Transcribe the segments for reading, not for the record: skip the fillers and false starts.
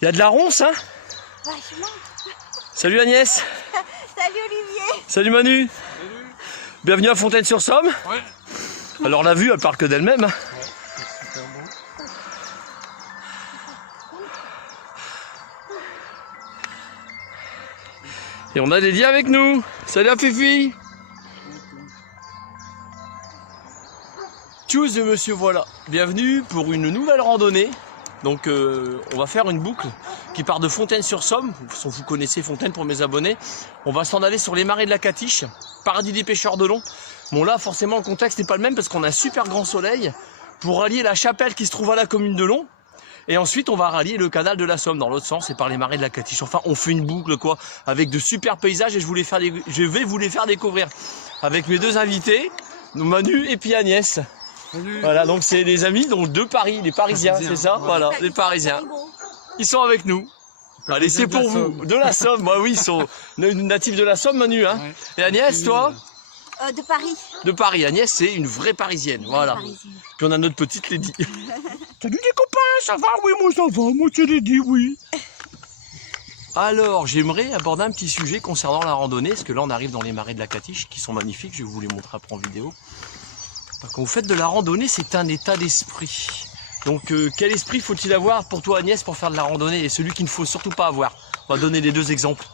Il y a de la ronce, hein? Vachement. Salut Agnès. Salut Olivier. Salut Manu. Salut. Bienvenue à Fontaine-sur-Somme. Ouais. Alors la vue, elle parle que d'elle-même. Ouais, c'est super beau. Et on a Dédia avec nous. Salut à Fifi. Tchuss monsieur, voilà. Bienvenue pour une nouvelle randonnée. Donc on va faire une boucle qui part de Fontaine-sur-Somme. Vous connaissez Fontaine pour mes abonnés. On va s'en aller sur les marais de la Catiche, paradis des pêcheurs de long. Bon là forcément le contexte n'est pas le même parce qu'on a un super grand soleil pour rallier la chapelle qui se trouve à la commune de Long. Et ensuite on va rallier le canal de la Somme dans l'autre sens et par les marais de la Catiche. Enfin on fait une boucle quoi, avec de super paysages et je vais vous les faire découvrir avec mes deux invités, Manu et puis Agnès. Salut. Voilà, donc c'est des amis donc de Paris, les Parisiens, c'est ça? Voilà, les Parisiens. Ils sont avec nous. Allez, c'est pour vous. De la Somme, bah oui, ils sont natifs de la Somme, Manu. Hein. Ouais. Et Agnès, toi? De Paris. De Paris. Agnès, c'est une vraie Parisienne. Voilà. Parisienne. Puis on a notre petite Lady. Salut les copains, ça va? Oui, moi ça va, moi c'est Lady, oui. Alors, j'aimerais aborder un petit sujet concernant la randonnée, parce que là on arrive dans les marais de la Catiche, qui sont magnifiques, je vais vous les montrer après en vidéo. Quand vous faites de la randonnée, c'est un état d'esprit. Donc quel esprit faut-il avoir pour toi Agnès pour faire de la randonnée et celui qu'il ne faut surtout pas avoir? On va donner les deux exemples.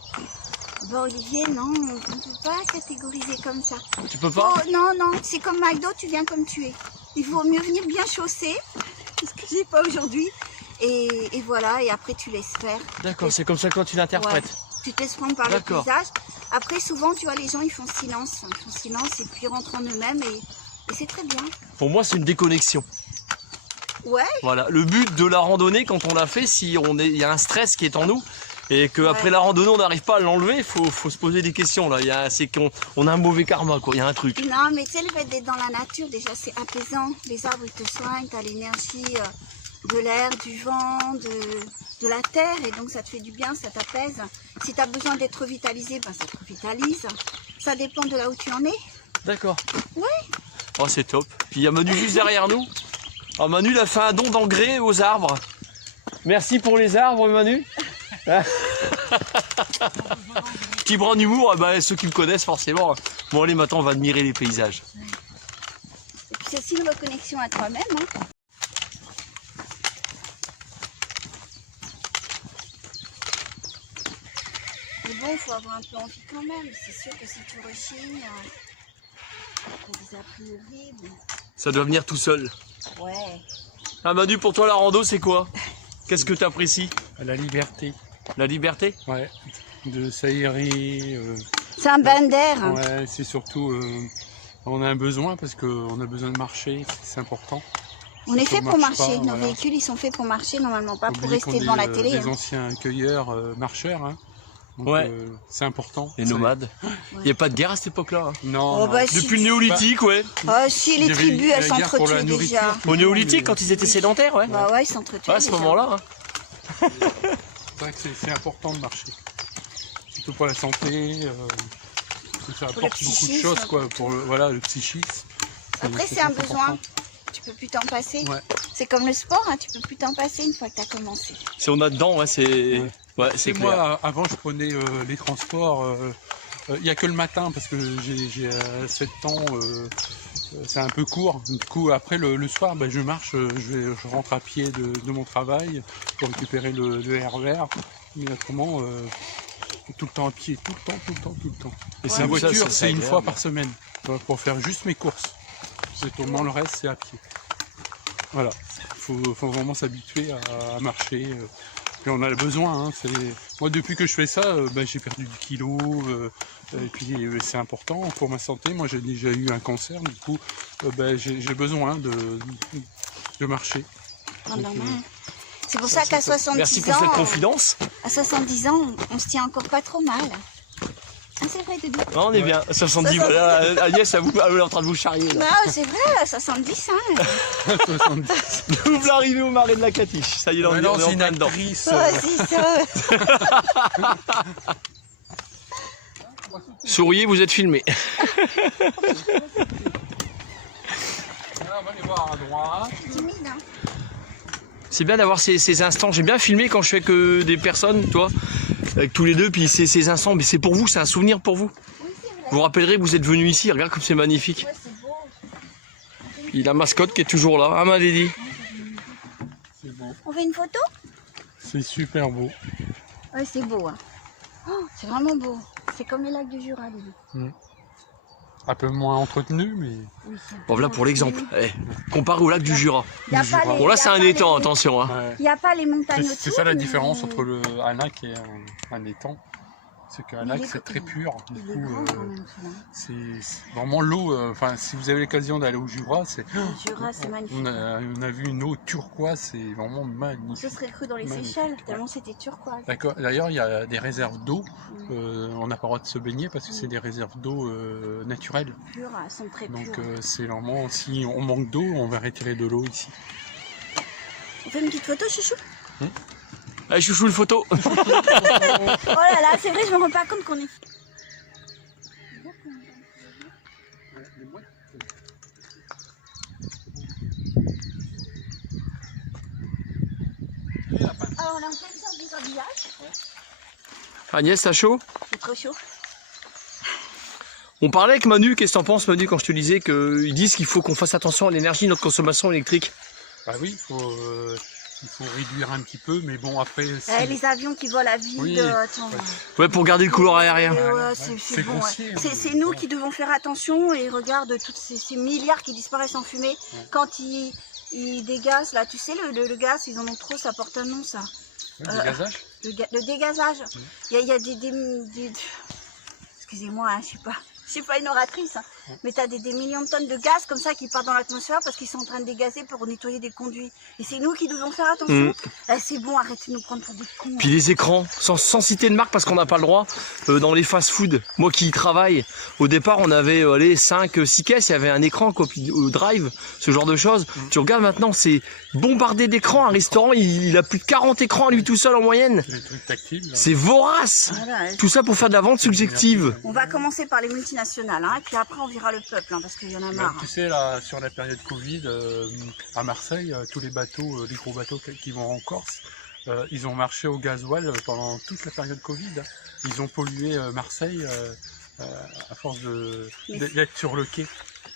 Bon Olivier, non, on ne peut pas catégoriser comme ça. Tu peux pas? Oh, non, non, c'est comme McDo, tu viens comme tu es. Il vaut mieux venir bien chaussé, ce que j'ai pas aujourd'hui. Et voilà, et après tu laisses faire. D'accord, c'est comme ça que toi tu l'interprètes. Ouais. Tu te laisses prendre par le D'accord. paysage. Après souvent, tu vois, les gens ils font silence. Ils font silence et puis ils rentrent en eux-mêmes et c'est très bien. Pour moi c'est une déconnexion. Ouais, Voilà, le but de la randonnée quand on l'a fait, si il y a un stress qui est en nous et qu'après Ouais. la randonnée on n'arrive pas à l'enlever, il faut se poser des questions là. C'est qu'on a un mauvais karma quoi, il y a un truc. non, mais tu sais, le fait d'être dans la nature, déjà c'est apaisant. Les arbres ils te soignent, tu as l'énergie de l'air, du vent, de la terre, et donc ça te fait du bien, ça t'apaise. Si tu as besoin d'être revitalisé, ben ça te revitalise. Ça dépend de là où tu en es. D'accord. Ouais. Oh c'est top. Puis il y a Manu juste derrière nous. Oh, Manu il a fait un don d'engrais aux arbres. Merci pour les arbres Manu. Petit brin d'humour, bah, ceux qui me connaissent forcément. Bon allez maintenant on va admirer les paysages. Et puis c'est aussi une reconnexion à toi-même. Hein. Mais bon, il faut avoir un peu envie quand même. C'est sûr que si tu rechignes, t'as des a priori. Bon. Ça doit venir tout seul. Ouais. Ah Manu, pour toi la rando c'est quoi? Qu'est-ce que tu apprécies? La liberté. La liberté? Ouais. De s'aérer. C'est un bain d'air. Ouais, c'est surtout. On a un besoin parce qu'on a besoin de marcher, c'est important. On est Si fait on pour marche marcher. pas, Nos voilà. véhicules, ils sont faits pour marcher normalement, pas pour Oublie qu'on rester est, devant la télé. des hein. anciens cueilleurs, marcheurs. Hein. Donc, Ouais. c'est important. Les nomades. Il n'y a pas de guerre à cette époque-là. Hein. Non, Oh, non. bah, si. Depuis le néolithique, ouais. Oh, si, Il les y avait tribus, la elles guerre pour la s'entretuent nourriture. déjà. Au néolithique, quand ils étaient sédentaires, ouais. Bah ouais, ils s'entretuent Ouais, à ce déjà. moment-là. Hein. C'est vrai que c'est important de marcher. Surtout pour la santé. Ça Pour le apporte beaucoup de psychisme. choses, quoi. Pour le psychisme. Après, c'est un très besoin. important. Tu peux plus t'en passer. Ouais. C'est comme le sport, hein, tu peux plus t'en passer une fois que tu as commencé. Si on a dedans, ouais, c'est Et clair. moi, avant, je prenais les transports. Il n'y a que le matin parce que j'ai 7 ans. C'est un peu court. Du coup, après le soir, ben, je marche. Je rentre à pied de mon travail pour récupérer le RER. Mais autrement, tout le temps à pied, tout le temps. Et Ouais. la Ça, voiture, c'est c'est une agréable. fois par semaine pour faire juste mes courses. Autrement, le reste, c'est à pied. Voilà. Faut vraiment s'habituer à marcher. Puis on a besoin. Hein, moi, depuis que je fais ça, ben, j'ai perdu du kilo. Et puis c'est important pour ma santé. Moi, j'ai déjà eu un cancer. Du coup, ben, j'ai besoin de marcher. Oh, Donc, normal. C'est pour ça qu'à 70 Merci pour ans, cette confidence. à 70 ans, on se tient encore pas trop mal. Ah, c'est vrai, Doudou. Non, on est bien. 70, voilà. Agnès, elle est en train de vous charrier. Là. Non, c'est vrai, à 70, hein. 70. Nous voilà arrivés au marais de la Catiche. Ça y est, là, on Ouais, est non, en c'est une plein dedans. actrice. Ouais, c'est ça. Souriez, vous êtes filmés. On va aller voir à droite. Timide, hein. C'est bien d'avoir ces instants. J'aime bien filmer quand je fais que des personnes, toi, avec tous les deux, puis ces instants. Mais c'est pour vous, c'est un souvenir pour vous. Oui, c'est vrai. Vous vous rappellerez que vous êtes venus ici. Regarde comme c'est magnifique. Ouais, c'est beau. Puis la mascotte qui est toujours là. Ah, ma Dédi. C'est beau. On fait une photo? C'est super beau. Ouais, c'est beau. Hein. Oh, c'est vraiment beau. C'est comme les lacs du Jura, Lily. Un peu moins entretenu, mais Oui, Bon, voilà pour l'exemple. Eh, comparé au lac du Jura. Il y a pas les- Bon, là, il y c'est a un pas étang, les- attention. Hein. ouais. Il n'y a pas les montagnes autour. C'est ça la mais- différence entre un lac et un étang. C'est qu'un Mais lac il est c'est très grand. pur. Du Il est coup, grand quand même, celui-là. c'est vraiment l'eau. Enfin, si vous avez l'occasion d'aller au Jura, Le Jura, c'est magnifique. on a vu une eau turquoise, c'est vraiment On se magnifique. serait cru dans les Magnifique. Seychelles, tellement c'était turquoise. D'accord. D'ailleurs, il y a des réserves d'eau. On n'a pas le droit de se baigner parce que c'est des réserves d'eau naturelles. Pures, elles sont très Donc pures. c'est vraiment, si on manque d'eau, on va retirer de l'eau ici. On fait une petite photo, chouchou? Allez, chouchou, une photo. Oh là là, c'est vrai, je me rends pas compte qu'on est... Alors, on est en pleine sorte du déshabillage. Agnès, t'as chaud? C'est trop chaud. On parlait avec Manu. Qu'est-ce que t'en penses, Manu, quand je te disais qu'ils disent qu'il faut qu'on fasse attention à l'énergie, notre consommation électrique? Bah oui, il faut réduire un petit peu, mais bon après. Les avions qui volent à vide, Oui. attends. Ouais, pour garder le couloir aérien. Ouais, c'est c'est bon. grossier, hein. C'est nous qui devons faire attention et regarde tous ces milliards qui disparaissent en fumée. Quand ils dégazent, là, tu sais, le gaz, ils en ont trop, ça porte un nom, ça. Le gazage. Le dégazage. Il y a des... Excusez-moi, hein, je suis pas une oratrice, hein, mais tu as des millions de tonnes de gaz comme ça qui partent dans l'atmosphère parce qu'ils sont en train de dégazer pour nettoyer des conduits. Et c'est nous qui devons faire attention. C'est bon, arrêtez de nous prendre pour des cons. Puis les écrans, sans citer de marque parce qu'on n'a pas le droit, dans les fast-food, moi qui y travaille, au départ on avait 5-6 caisses, il y avait un écran copie drive, ce genre de choses. Tu regardes maintenant, c'est bombardé d'écrans, un restaurant, il a plus de 40 écrans à lui tout seul en moyenne. Les trucs tactiles. Là. C'est vorace. Voilà, Tout ça pour faire de la vente subjective. on va commencer par les multinationales, hein, et puis après on verra le peuple, hein, parce qu'il y en a marre. Tu sais, là, sur la période Covid, à Marseille, tous les bateaux, les gros bateaux qui vont en Corse, ils ont marché au gasoil pendant toute la période Covid. Ils ont pollué Marseille à force d'être sur le quai.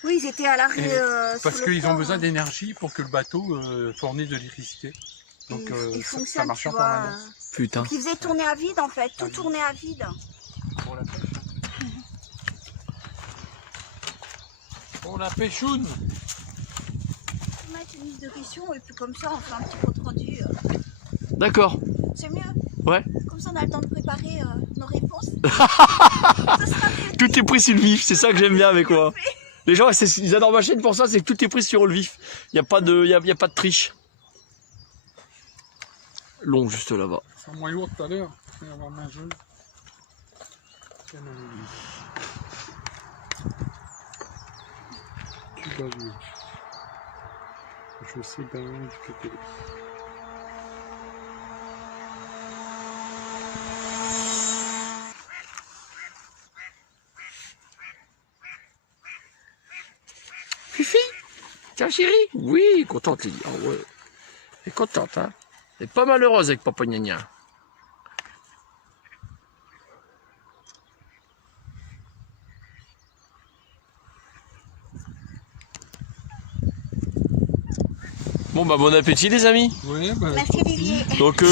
Oui, ils étaient à l'arrêt. Parce qu'ils ont besoin d'énergie pour que le bateau fournisse de l'électricité. Donc il ça fonctionne, marche tu en vois. permanence. Putain. Ils faisaient tourner à vide en fait, tout tournait à vide. Pour la pêche. Pour la pêchoune. On va mettre une liste de questions et puis comme ça on fait un petit compte rendu. D'accord. C'est mieux. Ouais. Comme ça on a le temps de préparer nos réponses. Ça sera fait. Tout est pris sur le vif, c'est ça que j'aime bien avec moi. Les gens, ils adorent ma chaîne pour ça, c'est que tout est pris sur le vif. Il n'y a pas de triche. Long juste là-bas. C'est moins lourd tout à l'heure. Je vais avoir ma jaune. Tu vas jouer. Je sais bien du côté. Fifi, tiens chérie. Oui, contente Lily. Ah ouais. Elle est contente, hein. Elle est pas malheureuse avec Papa Gna Gna. Bon bah bon appétit les amis. Oui, bah, Merci Olivier. Donc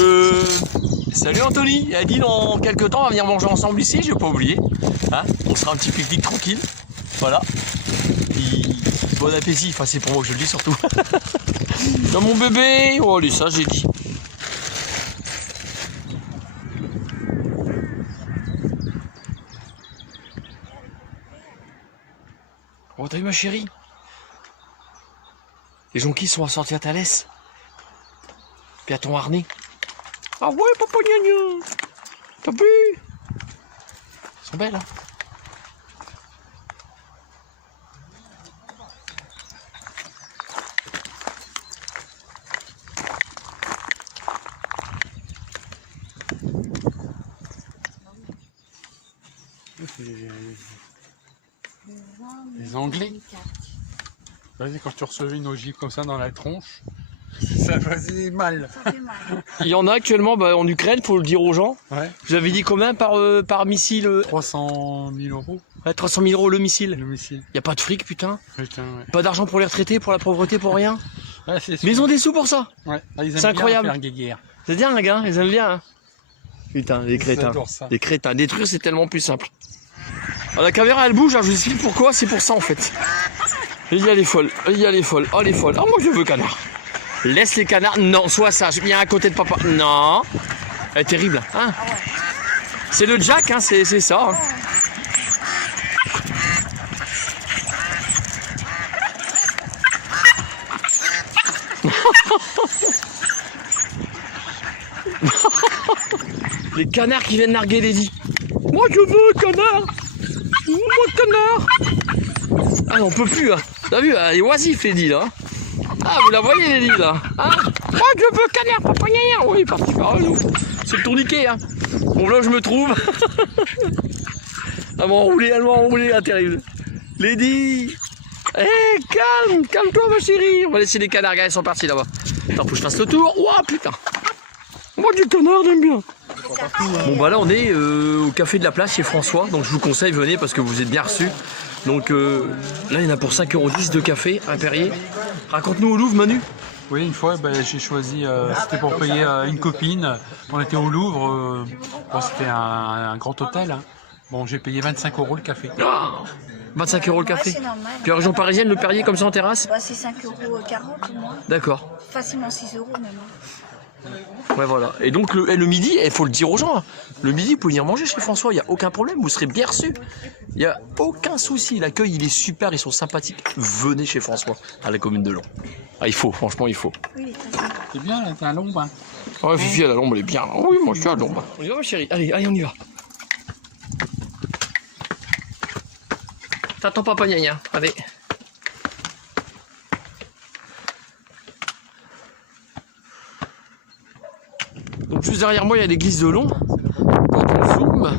salut Anthony. Elle a dit dans quelques temps on va venir manger ensemble ici, j'ai pas oublié. Hein, on sera un petit pique-nique tranquille. Voilà. Puis, bon appétit, enfin c'est pour moi que je le dis surtout. Dans mon bébé. Oh allez, ça j'ai dit. Oh t'as vu ma chérie? Les jonquilles sont assortis à ta laisse. Puis à ton harnais. Ah ouais, papa Gna Gna. T'as vu? Elles sont belles, hein? Les Anglais. Vas-y, quand tu recevais une ogive comme ça dans la tronche, Ça faisait mal. Ça fait mal. Il y en a actuellement en Ukraine, faut le dire aux gens. Ouais. Vous avez dit combien par missile 300 000 euros Ouais, 300 000 euros le missile. le missile. Y a pas de fric, putain. Putain, ouais. Pas d'argent pour les retraités, pour la pauvreté, pour rien. Ouais, c'est Mais ils ont des sous pour ça. Ouais. Ah, ils aiment C'est bien incroyable. faire guéguerre. C'est dingue, hein. Ils aiment bien. Hein. Putain, les crétins. J'adore ça. Les crétins. Détruire, c'est tellement plus simple. Alors, la caméra, elle bouge. Alors, je vous explique pourquoi. C'est pour ça, en fait. Il y a les folles. Il y a les folles. Oh, les folles. Oh, moi, je veux canard. Laisse les canards. Non, sois sage. Viens à côté de papa. Non. Elle est terrible. Hein. C'est le Jack, hein. C'est ça. Hein. Les canards qui viennent narguer Lady. Moi je veux un canard. Moi canard. Ah on peut plus hein. T'as vu, elle est oisif Lady là. Ah vous la voyez Lady là. Hein, moi je veux canard, papa gna. Oui, parti par eux. C'est le tourniquet hein. Bon là où je me trouve. Elle m'a enroulé, ah, terrible. Lady. Calme-toi ma chérie. On va laisser les canards, ils sont partis là-bas. Attends, faut que je fasse le tour. Ouah putain. Moi du canard j'aime bien. Bon bah là on est au café de la place chez François, donc je vous conseille venez parce que vous êtes bien reçus. Donc là il y en a pour 5,10 € de café, un Perrier. Raconte-nous au Louvre Manu. Oui, une fois j'ai choisi, c'était pour payer une copine. On était au Louvre, bon, c'était un grand hôtel. Hein. Bon j'ai payé 25 € le café. Oh 25 € le café. Ouais, c'est normal. Puis en région parisienne le Perrier comme ça en terrasse. Bah, c'est 5,40 € au moins. D'accord. Facilement 6 € même. Ouais voilà. Et donc le midi, il faut le dire aux gens, hein. Le midi vous pouvez venir manger chez François, il n'y a aucun problème, vous serez bien reçus. Il n'y a aucun souci, l'accueil il est super, ils sont sympathiques. Venez chez François, à la commune de Long. Ah il faut, franchement il faut. Oui, il est très sympa. C'est bien, là, t'es un long bain. Ouais Fifi à la Lombe elle est bien. Oui moi je suis à la Lombe. On y va ma chérie, allez on y va. T'attends papa gna gna, allez. Donc juste derrière moi il y a l'église de Long. Quand on zoome,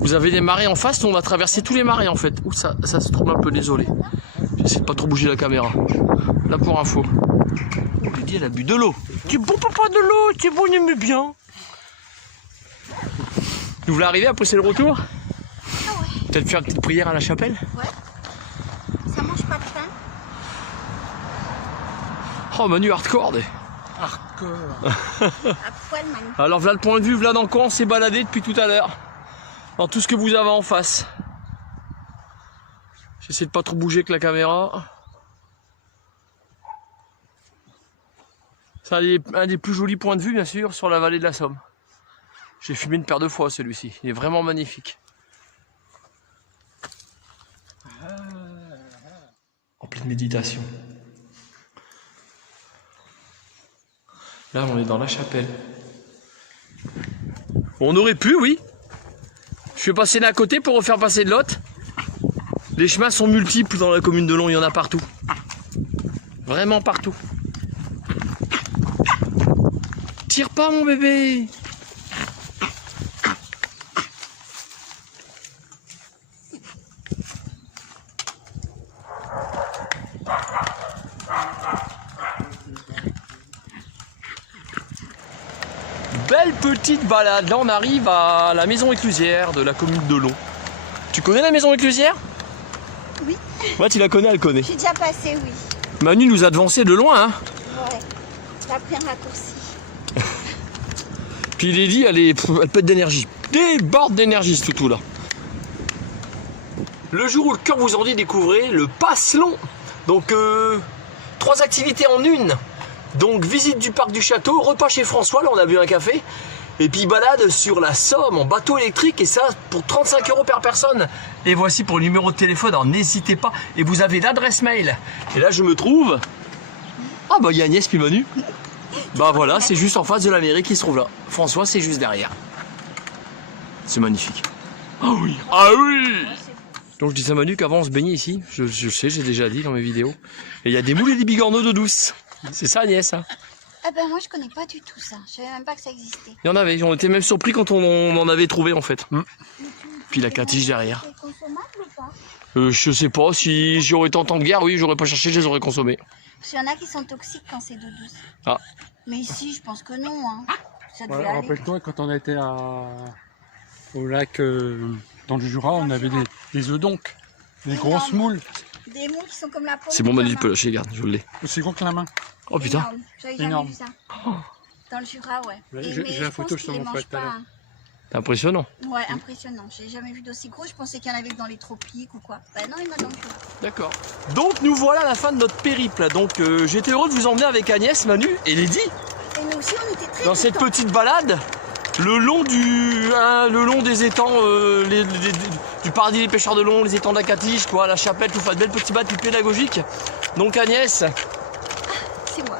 vous avez des marais en face, nous on va traverser tous les marais en fait. Ouh ça se trouve un peu, désolé. J'essaie de pas trop bouger la caméra. Là pour info. On lui dit elle a bu de l'eau. Tu bon papa de l'eau, tu bon, il aime bien. Vous voulez arriver après c'est le retour? Ah ouais. Peut-être faire une petite prière à la chapelle? Ouais. Ça mange pas de pain. Oh Manu hardcore des. Hardcore. À poil, Manu. Alors voilà le point de vue, voilà dans quoi on s'est baladé depuis tout à l'heure. Dans tout ce que vous avez en face. J'essaie de pas trop bouger avec la caméra. C'est un des plus jolis points de vue bien sûr sur la vallée de la Somme. J'ai filmé une paire de fois celui-ci, il est vraiment magnifique. En pleine méditation. Là on est dans la chapelle. On aurait pu, oui. Je suis passé d'un côté pour refaire passer de l'autre. Les chemins sont multiples dans la commune de Long, il y en a partout. Vraiment partout. Tire pas mon bébé. Belle petite balade. Là on arrive à la maison éclusière de la commune de Long. Tu connais la maison éclusière? Oui. Ouais tu la connais, elle connaît. Je suis déjà passée, oui. Manu nous a devancé de loin hein. Ouais. T'as pris un raccourci. Puis Lady elle pète d'énergie. Déborde d'énergie ce toutou là. Le jour où le cœur vous en dit, découvrez le passe Long. Donc 3 activités en une. Donc visite du parc du château, repas chez François, là on a bu un café. Et puis balade sur la Somme en bateau électrique et ça pour 35 € par personne. Et voici pour le numéro de téléphone, alors n'hésitez pas. Et vous avez l'adresse mail. Et là je me trouve... Ah bah il y a Agnès puis Manu. Bah voilà, c'est juste en face de la mairie qui se trouve là. François c'est juste derrière. C'est magnifique. Ah oui, ah oui. Donc je dis à Manu qu'avant on se baignait ici. Je sais, j'ai déjà dit dans mes vidéos. Et il y a des moules et des bigorneaux d'eau douce. C'est ça Agnès hein. Ah ben moi je connais pas du tout ça. Je savais même pas que ça existait. Il y en avait, on était même surpris quand on en avait trouvé en fait. Puis la catiche derrière. C'est consommable ou pas? Je sais pas, si j'aurais été en temps de guerre, oui, j'aurais pas cherché, je les aurais consommés. Parce qu'il y en a qui sont toxiques quand c'est d'eau douce. Ah. Mais ici, je pense que non. Hein. Ça devait Ouais, aller. rappelle-toi, quand on était au lac dans le Jura, on avait des œufs d'onc, des grosses moules, Des moules qui sont comme la peau. C'est bon, Manu, tu peux lâcher, regarde, je l'ai. aussi gros que la main. Oh putain. Énorme. J'avais jamais Énorme. vu ça. Dans le Jura, ouais. Ouais, Et- j'ai mais la je photo, pense je te qu'ils les montrerai mangent tout à l'heure. pas, hein. C'est impressionnant. Ouais, impressionnant. J'ai jamais vu d'aussi gros. Je pensais qu'il y en avait que dans les tropiques ou quoi. Bah non, il y en a dans le Jura. D'accord. Donc nous voilà à la fin de notre périple. Donc j'étais heureux de vous emmener avec Agnès, Manu et Lady Et nous aussi, on était très dans cette contents. petite balade le long des étangs du paradis des pêcheurs de Long, les étangs d'Acatiche, quoi, la chapelle, tout ça, de belles petites balades plus pédagogiques. Donc Agnès, C'est moi.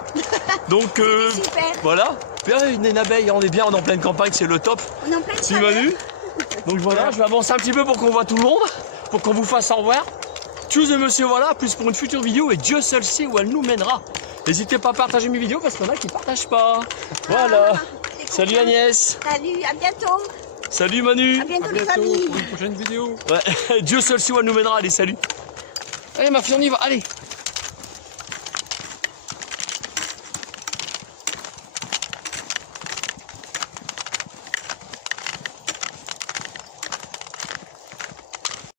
donc C'était super. voilà. Bien, une abeille, on est bien, on est en pleine campagne, c'est le top. On est en pleine Si chaleur. Manu. Donc voilà, je vais avancer un petit peu pour qu'on voit tout le monde, pour qu'on vous fasse au revoir. Tchuss et monsieur voilà, plus pour une future vidéo et Dieu seul sait où elle nous mènera. N'hésitez pas à partager mes vidéos parce qu'il y en a qui partagent pas. Voilà. T'es Salut contente. Agnès. Salut, à bientôt. Salut Manu. À bientôt, À les bientôt amis. pour une prochaine vidéo. Ouais. Dieu seul sait où elle nous mènera. Allez, salut. Allez ma fille, on y va. Allez.